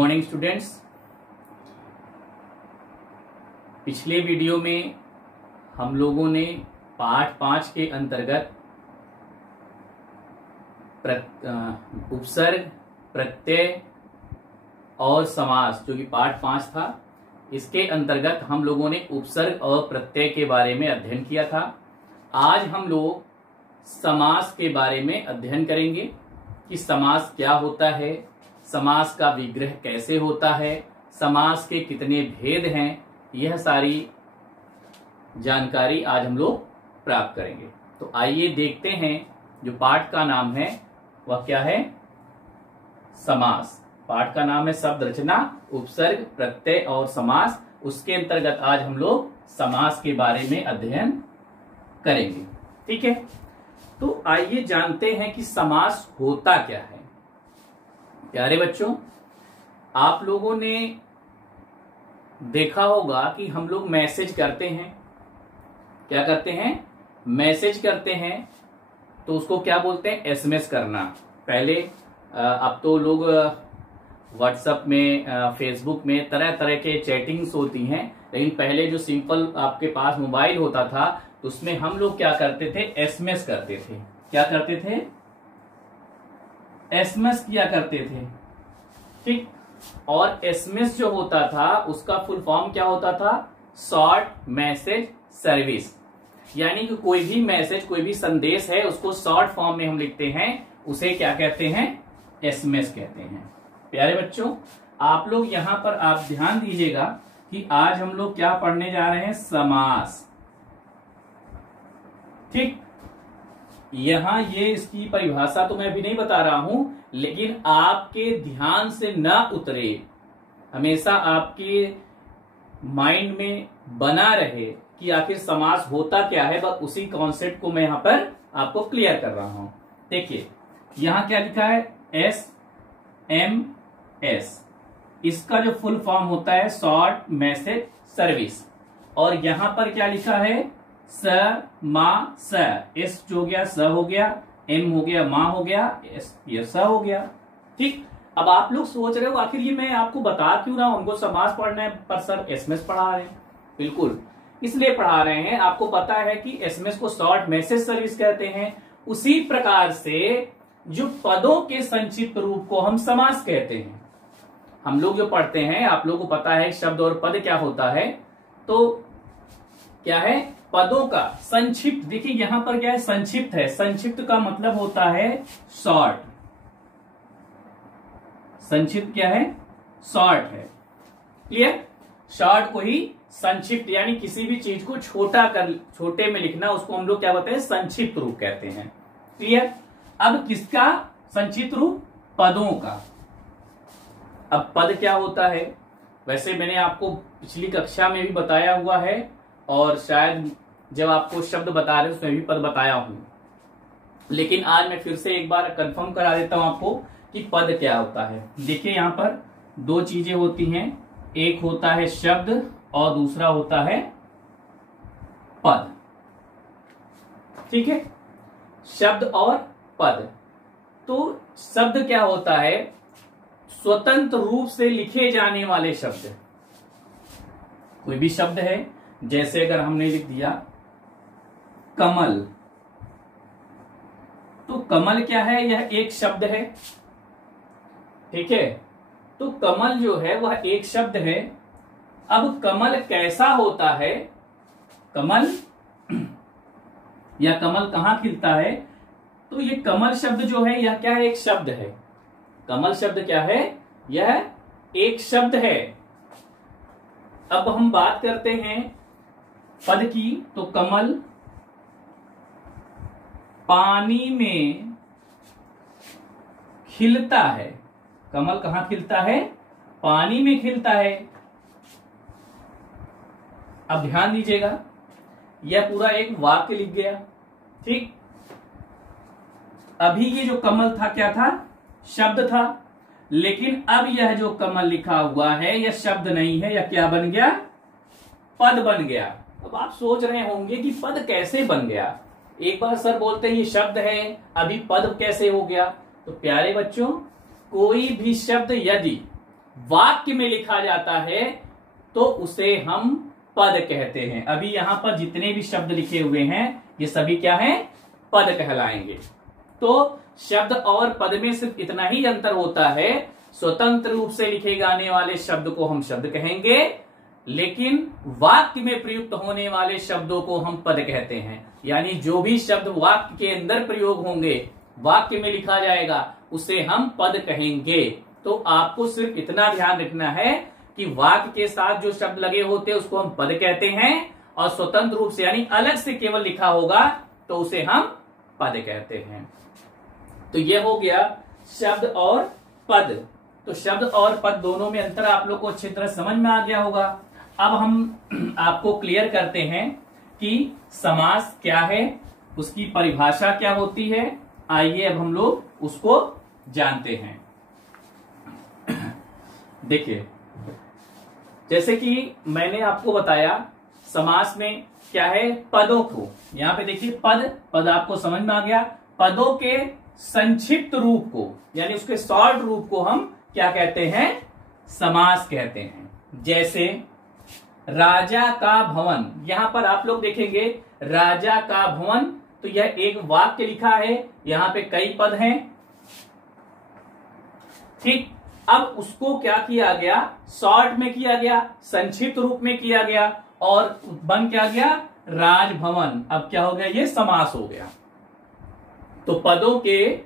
Morning students. पिछले video में हम लोगों ने पाठ 5 के अंतर्गत उपसर्ग, प्रत्यय और समास, जो कि पाठ 5 था, इसके अंतर्गत हम लोगों ने उपसर्ग और प्रत्यय के बारे में अध्ययन किया था। आज हम लोग समास के बारे में अध्ययन करेंगे कि समास क्या होता है, समास का विग्रह कैसे होता है, समास के कितने भेद हैं, यह सारी जानकारी आज हम लोग प्राप्त करेंगे। तो आइए देखते हैं, जो पाठ का नाम है वह क्या है? समास। पाठ का नाम है शब्द रचना, उपसर्ग, प्रत्यय और समास। उसके अंतर्गत आज हम लोग समास के बारे में अध्ययन करेंगे। ठीक है, तो आइए जानते हैं कि समास होता क्या है। प्यारे बच्चों, आप लोगों ने देखा होगा कि हम लोग मैसेज करते हैं। क्या करते हैं? मैसेज करते हैं। तो उसको क्या बोलते हैं? एसएमएस करना। पहले अब तो लोग व्हाट्सएप में, फेसबुक में तरह तरह के चैटिंग्स होती हैं, लेकिन पहले जो सिंपल आपके पास मोबाइल होता था तो उसमें हम लोग क्या करते थे? एसएमएस करते थे। क्या करते थे? एसएमएस किया करते थे। ठीक, और एसएमएस जो होता था उसका फुल फॉर्म क्या होता था? Short message service. यानी कि कोई भी मैसेज, कोई भी संदेश है, उसको शॉर्ट फॉर्म में हम लिखते हैं, उसे क्या कहते हैं? एसएमएस कहते हैं। प्यारे बच्चों, आप लोग यहां पर आप ध्यान दीजिएगा कि आज हम लोग क्या पढ़ने जा रहे हैं? समास। ठीक, यहां ये इसकी परिभाषा तो मैं अभी नहीं बता रहा हूं, लेकिन आपके ध्यान से न उतरे, हमेशा आपके माइंड में बना रहे कि आखिर समास होता क्या है, बस उसी कॉन्सेप्ट को मैं यहां पर आपको क्लियर कर रहा हूं। देखिए यहां क्या लिखा है? एसएमएस। इसका जो फुल फॉर्म होता है शॉर्ट मैसेज सर्विस। और यहां पर क्या लिखा है? समास। एस जो हो गया, स हो गया, एम हो गया, मा हो गया, एस ये स हो गया। ठीक, अब आप लोग सोच रहे हो आखिर ये मैं आपको बता क्यों रहा हूं? हमको समास पढ़ना है पर सर एसएमएस पढ़ा रहे हैं। बिल्कुल इसलिए पढ़ा रहे हैं, आपको पता है कि एसएमएस को शॉर्ट मैसेज सर्विस कहते हैं। उसी प्रकार से जो पदों के संक्षिप्त रूप को हम समास कहते हैं। हम लोग जो पढ़ते हैं, आप लोगों को पता है शब्द और पद क्या होता है। तो क्या है? पदों का संक्षिप्त। देखिए यहां पर क्या है? संक्षिप्त है। संक्षिप्त का मतलब होता है शॉर्ट। संक्षिप्त क्या है? शॉर्ट है। क्लियर? शॉर्ट को ही संक्षिप्त, यानी किसी भी चीज को छोटे में लिखना, उसको हम लोग क्या बोलते हैं? संक्षिप्त रूप कहते हैं। क्लियर? अब किसका संक्षिप्त रूप? पदों का। अब पद क्या होता है? वैसे मैंने आपको पिछली कक्षा में भी बताया हुआ है, और शायद जब आपको शब्द बता रहे उसमें भी पद बताया हूं, लेकिन आज मैं फिर से एक बार कंफर्म करा देता हूं आपको कि पद क्या होता है। देखिए यहां पर दो चीजें होती हैं, एक होता है शब्द और दूसरा होता है पद। ठीक है, शब्द और पद। तो शब्द क्या होता है? स्वतंत्र रूप से लिखे जाने वाले शब्द। कोई भी शब्द है, जैसे अगर हमने लिख दिया कमल, तो कमल क्या है? यह एक शब्द है। ठीक है, तो कमल जो है वह एक शब्द है। अब कमल कैसा होता है? कमल या कमल कहां खिलता है? तो ये कमल शब्द जो है यह क्या है? एक शब्द है। कमल शब्द क्या है? यह एक शब्द है। अब हम बात करते हैं पद की। तो कमल पानी में खिलता है। कमल कहां खिलता है? पानी में खिलता है। अब ध्यान दीजिएगा, यह पूरा एक वाक्य लिख गया। ठीक, अभी ये जो कमल था क्या था? शब्द था। लेकिन अब यह जो कमल लिखा हुआ है यह शब्द नहीं है, यह क्या बन गया? पद बन गया। अब आप सोच रहे होंगे कि पद कैसे बन गया? एक बार सर बोलते हैं ये शब्द है, अभी पद कैसे हो गया? तो प्यारे बच्चों, कोई भी शब्द यदि वाक्य में लिखा जाता है तो उसे हम पद कहते हैं। अभी यहां पर जितने भी शब्द लिखे हुए हैं ये सभी क्या हैं? पद कहलाएंगे। तो शब्द और पद में सिर्फ इतना ही अंतर होता है, स्वतंत्र रूप से लिखे जाने वाले शब्द को हम शब्द कहेंगे, लेकिन वाक्य में प्रयुक्त होने वाले शब्दों को हम पद कहते हैं। यानी जो भी शब्द वाक्य के अंदर प्रयोग होंगे, वाक्य में लिखा जाएगा, उसे हम पद कहेंगे। तो आपको सिर्फ इतना ध्यान रखना है कि वाक्य के साथ जो शब्द लगे होते हैं उसको हम पद कहते हैं, और स्वतंत्र रूप से यानी अलग से केवल लिखा होगा तो उसे हम पद कहते हैं। तो यह हो गया शब्द और पद। तो शब्द और पद दोनों में अंतर आप लोग को अच्छी तरह समझ में आ गया होगा। अब हम आपको क्लियर करते हैं कि समास क्या है, उसकी परिभाषा क्या होती है। आइए अब हम लोग उसको जानते हैं। देखिए, जैसे कि मैंने आपको बताया समास में क्या है, पदों को, यहां पे देखिए पद आपको समझ में आ गया। पदों के संक्षिप्त रूप को यानी उसके शॉर्ट रूप को हम क्या कहते हैं? समास कहते हैं। जैसे राजा का भवन, यहां पर आप लोग देखेंगे राजा का भवन, तो यह एक वाक्य लिखा है, यहां पे कई पद हैं। ठीक, अब उसको क्या किया गया? शॉर्ट में किया गया, संक्षिप्त रूप में किया गया, और बन क्या गया? राजभवन। अब क्या हो गया? ये समास हो गया। तो पदों के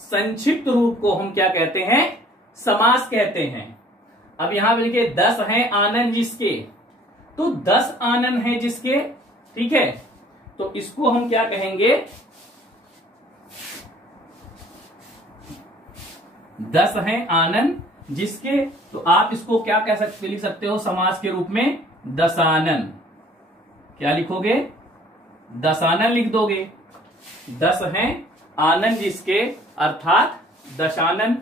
संक्षिप्त रूप को हम क्या कहते हैं? समास कहते हैं। अब यहां पे देखिए 10 हैं आनन जिसके, तो 10 आनन हैं जिसके, ठीक है, तो इसको हम क्या कहेंगे? 10 हैं आनन जिसके, तो आप इसको क्या कह सकते, लिख सकते हो समास के रूप में? दशानन। क्या लिखोगे? दशानन लिख दोगे। 10 हैं आनन जिसके अर्थात दशानन।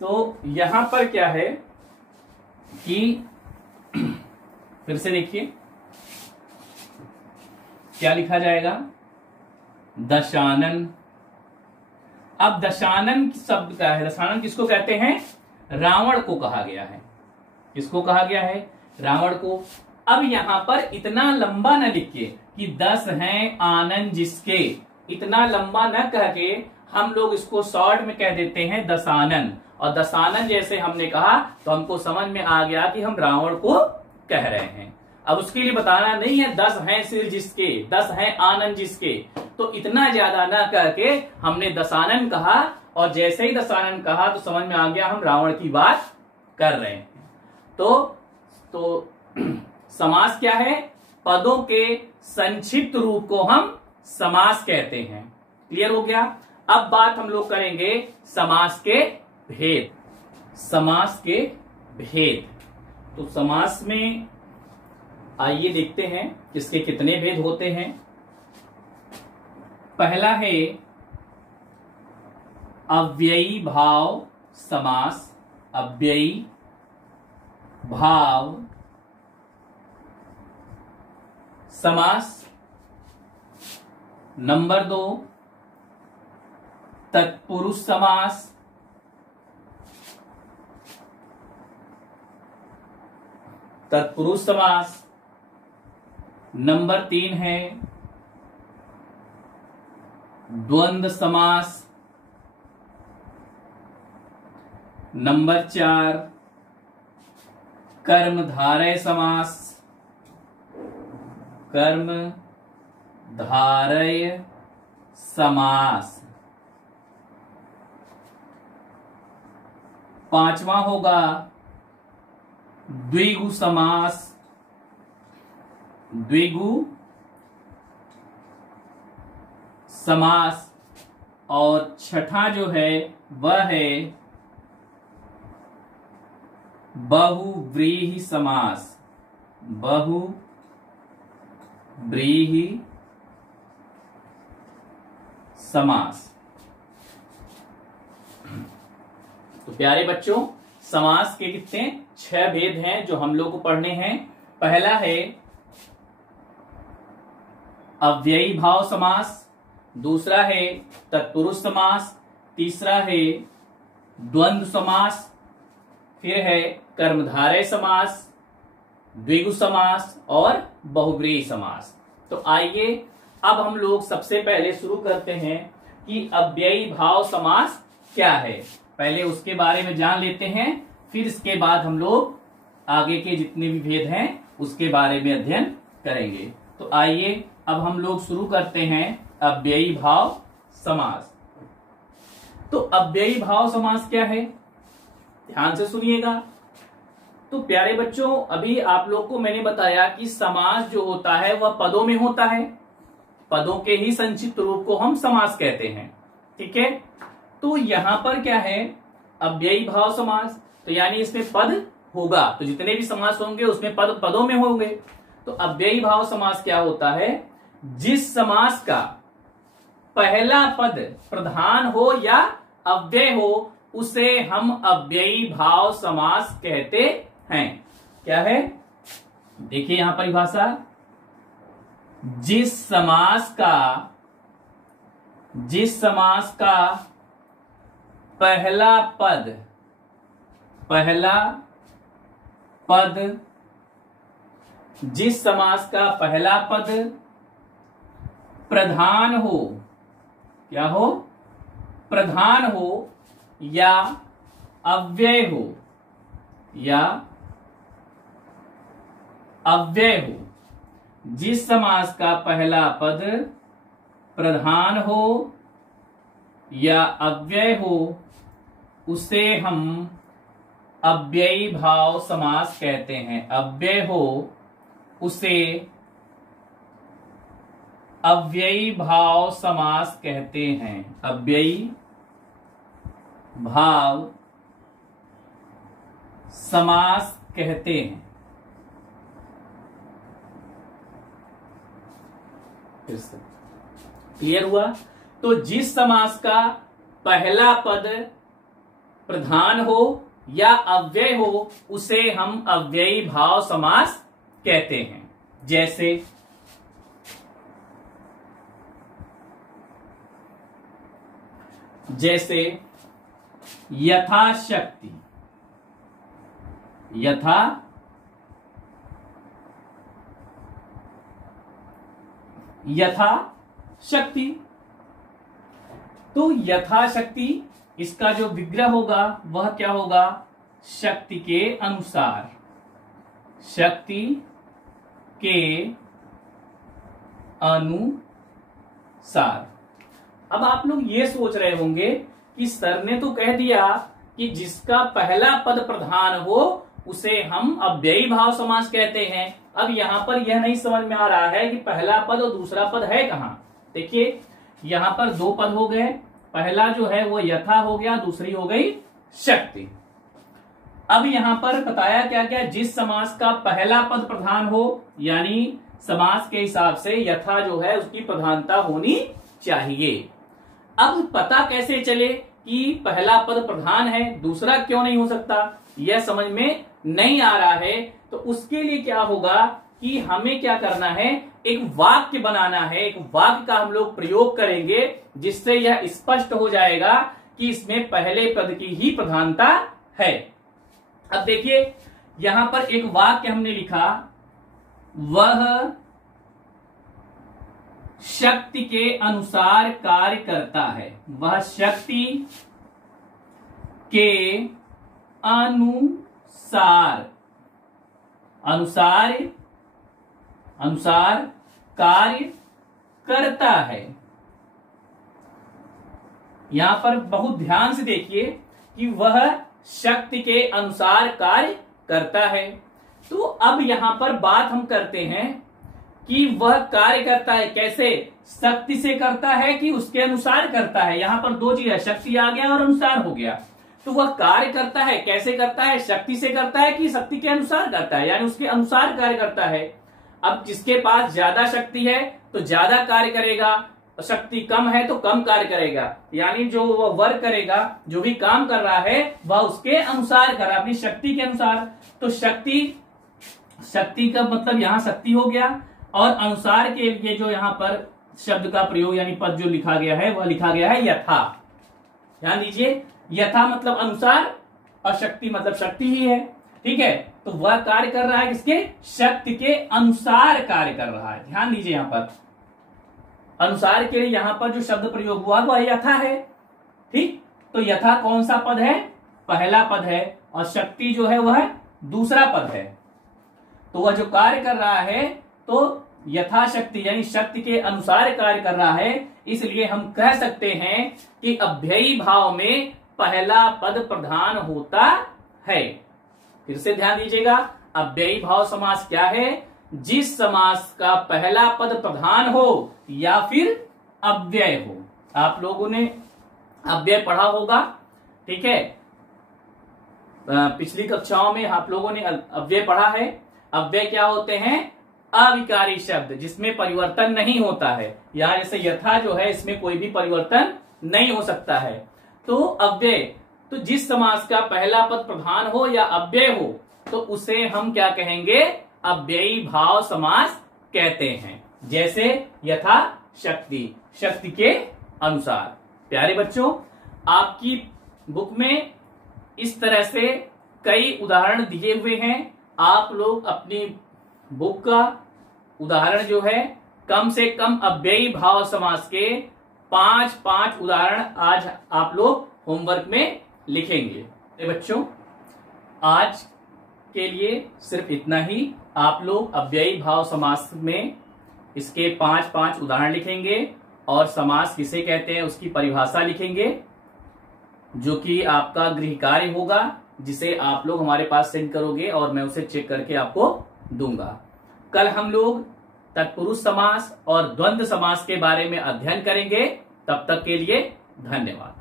तो यहां पर क्या है कि फिर से देखिए क्या लिखा जाएगा? दशानन। अब दशानन शब्द क्या है? दशानन किसको कहते हैं? रावण को कहा गया है। किसको कहा गया है? रावण को। अब यहां पर इतना लंबा न लिख के कि 10 हैं आनन जिसके, इतना लंबा न कह के हम लोग इसको शॉर्ट में कह देते हैं दशानन। और दशानन जैसे हमने कहा तो हमको समझ में आ गया कि हम रावण को कह रहे हैं। अब उसके लिए बताना नहीं है 10 हैं सिर जिसके, 10 हैं आनन जिसके, तो इतना ज्यादा ना करके हमने दशानन कहा, और जैसे ही दशानन कहा तो समझ में आ गया हम रावण की बात कर रहे हैं। तो समास क्या है? पदों के संक्षिप्त रूप को हम समास कहते हैं। क्लियर हो गया? अब बात हम लोग करेंगे समास के भेद। समास के भेद, तो समास में आइए देखते हैं इसके कितने भेद होते हैं। पहला है अव्ययी भाव समास। अव्ययी भाव समास। नंबर 2 तत्पुरुष समास। तत्पुरुष समास। नंबर 3 है द्वंद्व समास। नंबर 4 कर्मधारय समास। कर्मधारय समास। 5वां होगा द्विगु समास। द्विगु समास। और छठा जो है वह है बहुव्रीहि समास। बहुव्रीहि समास। तो प्यारे बच्चों, समास के कितने 6 भेद हैं जो हम लोग को पढ़ने हैं। पहला है अव्ययी भाव समास। दूसरा है तत्पुरुष समास। तीसरा है द्वंद्व समास। फिर है कर्मधारय समास, द्विगु समास और बहुव्रीहि समास। तो आइए अब हम लोग सबसे पहले शुरू करते हैं कि अव्ययी भाव समास क्या है। पहले उसके बारे में जान लेते हैं, फिर इसके बाद हम लोग आगे के जितने भी भेद हैं उसके बारे में अध्ययन करेंगे। तो आइए अब हम लोग शुरू करते हैं अव्ययी भाव समास। तो अव्ययी भाव समास क्या है, ध्यान से सुनिएगा। तो प्यारे बच्चों, अभी आप लोग को मैंने बताया कि समास जो होता है वह पदों में होता है, पदों के ही संक्षिप्त रूप को हम समास कहते हैं, ठीक है। तो यहां पर क्या है, अव्ययी भाव समास, तो यानी इसमें पद होगा, तो जितने भी समास होंगे उसमें पद पदों में होंगे। तो अव्ययी भाव समास क्या होता है, जिस समास का पहला पद प्रधान हो या अव्यय हो उसे हम अव्ययी भाव समास कहते हैं। क्या है, देखिए यहां परिभाषा, जिस समास का पहला पद जिस समास का पहला पद प्रधान हो, क्या हो, प्रधान हो या अव्यय हो, जिस समास का पहला पद प्रधान हो या अव्यय हो उसे हम अव्ययी भाव समास कहते हैं। अव्यय हो उसे अव्ययी भाव समास कहते हैं। अव्ययी भाव समास कहते हैं। क्लियर हुआ। तो जिस समास का पहला पद प्रधान हो या अव्यय हो उसे हम अव्ययी भाव समास कहते हैं। जैसे यथाशक्ति, यथाशक्ति। तो यथाशक्ति इसका जो विग्रह होगा वह क्या होगा, शक्ति के अनुसार, शक्ति के अनुसार। अब आप लोग ये सोच रहे होंगे कि सर ने तो कह दिया कि जिसका पहला पद प्रधान हो उसे हम अव्ययी भाव समास कहते हैं। अब यहां पर यह नहीं समझ में आ रहा है कि पहला पद और दूसरा पद है कहां। देखिए यहां पर दो पद हो गए, पहला जो है वो यथा हो गया, दूसरी हो गई शक्ति। अब यहां पर बताया क्या क्या, जिस समास का पहला पद प्रधान हो, यानी समास के हिसाब से यथा जो है उसकी प्रधानता होनी चाहिए। अब पता कैसे चले कि पहला पद प्रधान है, दूसरा क्यों नहीं हो सकता, यह समझ में नहीं आ रहा है। तो उसके लिए क्या होगा कि हमें क्या करना है, एक वाक्य बनाना है, एक वाक्य का हम लोग प्रयोग करेंगे जिससे यह स्पष्ट हो जाएगा कि इसमें पहले पद की ही प्रधानता है। अब देखिए यहां पर एक वाक्य हमने लिखा, वह शक्ति के अनुसार कार्य करता है। वह शक्ति के अनुसार कार्य करता है। यहां पर बहुत ध्यान से देखिए कि वह शक्ति के अनुसार कार्य करता है। तो अब यहां पर बात हम करते हैं कि वह कार्य करता है कैसे, शक्ति से करता है कि उसके अनुसार करता है। यहां पर दो चीज है, शक्ति आ गया और अनुसार हो गया। तो वह कार्य करता है, कैसे करता है, शक्ति से करता है कि शक्ति के अनुसार करता है, यानी उसके अनुसार कार्य करता है। अब जिसके पास ज्यादा शक्ति है तो ज्यादा कार्य करेगा, शक्ति कम है तो कम कार्य करेगा, यानी जो वह वर्क करेगा, जो भी काम कर रहा है वह उसके अनुसार कर रहा है, अपनी शक्ति के अनुसार। तो शक्ति का मतलब यहां शक्ति हो गया, और अनुसार के लिए जो यहां पर शब्द का प्रयोग यानी पद जो लिखा गया है वह लिखा गया है यथा। ध्यान दीजिए, यथा मतलब अनुसार, अशक्ति मतलब शक्ति ही है, ठीक है। तो वह कार्य कर रहा है किसके, शक्ति के अनुसार कार्य कर रहा है। ध्यान दीजिए यहां पर अनुसार के लिए यहां पर जो शब्द प्रयोग हुआ वह यथा है, ठीक। तो यथा कौन सा पद है, पहला पद है, और शक्ति जो है वह दूसरा पद है। तो वह जो कार्य कर रहा है तो यथाशक्ति यानी शक्ति के अनुसार कार्य कर रहा है, इसलिए हम कह सकते हैं कि अव्ययी भाव में पहला पद प्रधान होता है। फिर से ध्यान दीजिएगा, अव्ययी भाव समास क्या है, जिस समास का पहला पद प्रधान हो या फिर अव्यय हो। आप लोगों ने अव्यय पढ़ा होगा, ठीक है, पिछली कक्षाओं में आप लोगों ने अव्यय पढ़ा है। अव्यय क्या होते हैं, अविकारी शब्द जिसमें परिवर्तन नहीं होता है। या जैसे यथा जो है इसमें कोई भी परिवर्तन नहीं हो सकता है। तो अव्यय, तो जिस समास का पहला पद प्रधान हो या अव्यय हो तो उसे हम क्या कहेंगे, अव्ययी भाव समास कहते हैं। जैसे यथा शक्ति, शक्ति के अनुसार। प्यारे बच्चों, आपकी बुक में इस तरह से कई उदाहरण दिए हुए हैं। आप लोग अपनी बुक का उदाहरण जो है कम से कम अव्ययी भाव समास के 5-5 उदाहरण आज आप लोग होमवर्क में लिखेंगे। बच्चों, आज के लिए सिर्फ इतना ही। आप लोग अव्ययी भाव समास में इसके 5-5 उदाहरण लिखेंगे और समास किसे कहते हैं उसकी परिभाषा लिखेंगे, जो कि आपका गृह कार्य होगा, जिसे आप लोग हमारे पास सेंड करोगे और मैं उसे चेक करके आपको दूंगा। कल हम लोग तत्पुरुष समास और द्वंद्व समास के बारे में अध्ययन करेंगे। तब तक के लिए धन्यवाद।